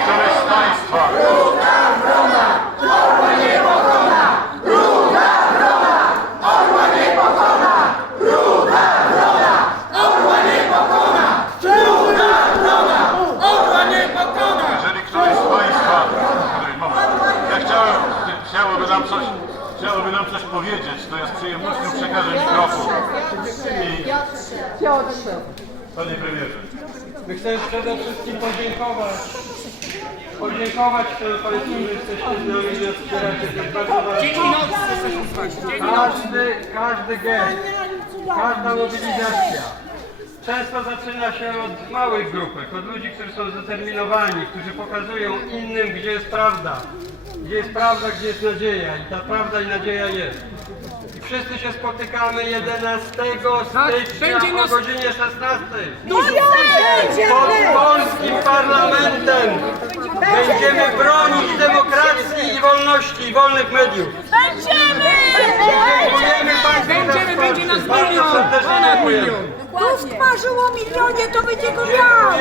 Któreś z Państwa Jeżeli któryś z Państwa, który- moment, ja chciałem, chciałoby nam coś, chciałoby nam coś powiedzieć, to ja z przyjemnością przekażę mikrofon. I... Panie premierze. My chcemy przede wszystkim podziękować. Podziękować Państwu, że jesteście z nami, że wspieracie bardzo ważny Każdy, każdy gest, każda mobilizacja często zaczyna się od małych grupek, od ludzi, którzy są zdeterminowani, którzy pokazują innym, gdzie jest prawda. Gdzie jest prawda, gdzie jest nadzieja. I ta prawda i nadzieja jest. I wszyscy się spotykamy 11 stycznia o godzinie 16. Pod polskim parlamentem będziemy bronić demokracji i wolności i wolnych mediów. Będziemy! Będzie nas milion, ponad milion. Tusk marzył o milionie, to będzie go miał!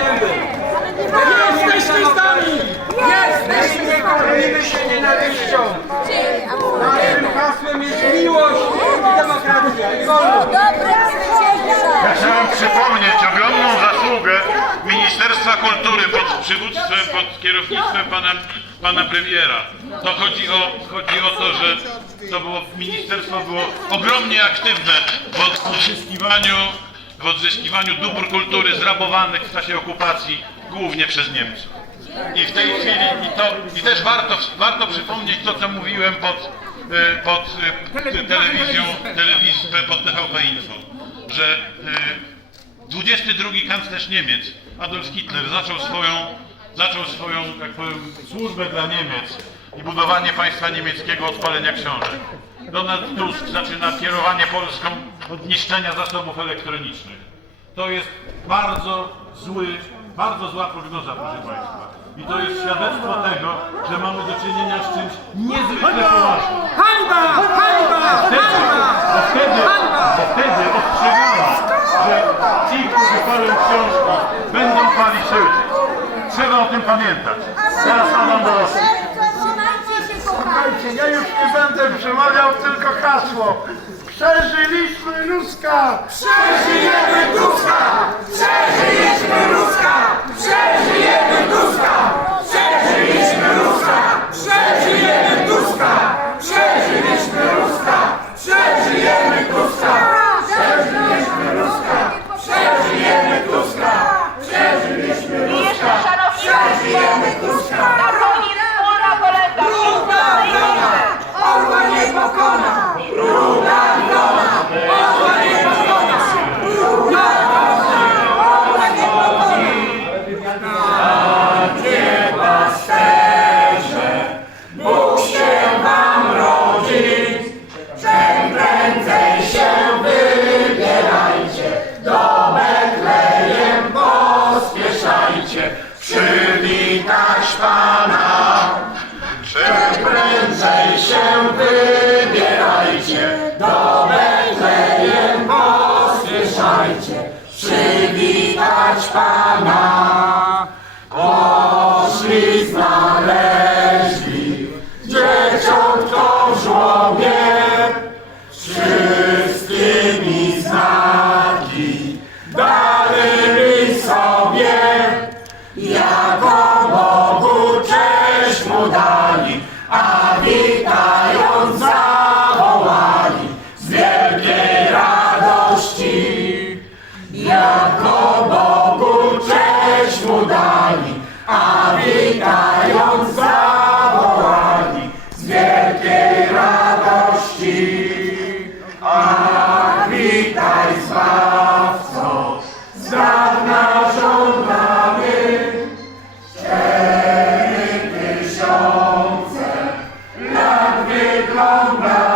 Jesteśmy z nami! My nie się nienawiścią. Naszym hasłem jest miłość i demokracja i wolność. Chciałem przypomnieć ogromną zasługę Ministerstwa Kultury pod przywództwem, pod kierownictwem pana, pana premiera. To chodzi o, chodzi o to, że to było, ministerstwo było ogromnie aktywne w odzyskiwaniu, w odzyskiwaniu dóbr kultury zrabowanych w czasie okupacji, głównie przez Niemców. I w tej chwili, i, to, i też warto, warto przypomnieć to, co mówiłem pod, e, pod e, telewizją, telewizją, pod TVP Info, że e, 22 kanclerz Niemiec, Adolf Hitler, zaczął swoją, zaczął swoją, tak powiem, służbę dla Niemiec i budowanie państwa niemieckiego od palenia książek. Donald Tusk zaczyna kierowanie Polską od niszczenia zasobów elektronicznych. To jest bardzo zły, bardzo zła prognoza, proszę Państwa. I to jest świadectwo tego, że mamy do czynienia z czymś niezwykle poważnym. Hańba! Hańba! Bo wtedy, bo wtedy że ci, którzy palą książki, będą palić ludzi. Trzeba o tym pamiętać. Teraz Adam się, kochani! Słuchajcie, ja już nie będę przemawiał, tylko hasło. Przeżyliśmy Ruska! Przeżyjemy Tuska! Wybierajcie, do Betlejem pospieszajcie, przywitać Pana. jako Bogu cześć mu dali, a witając zawołali z wielkiej radości. a witaj Zbawco, z dawna żądamy, cztery tysiące lat wyglądamy.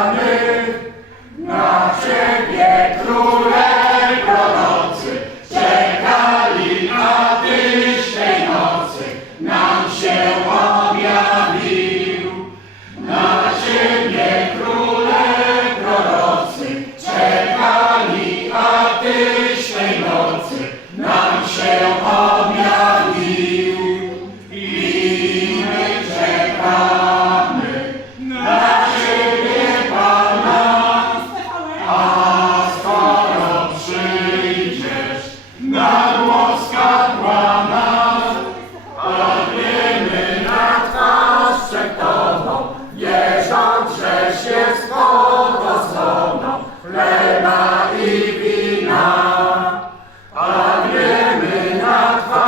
not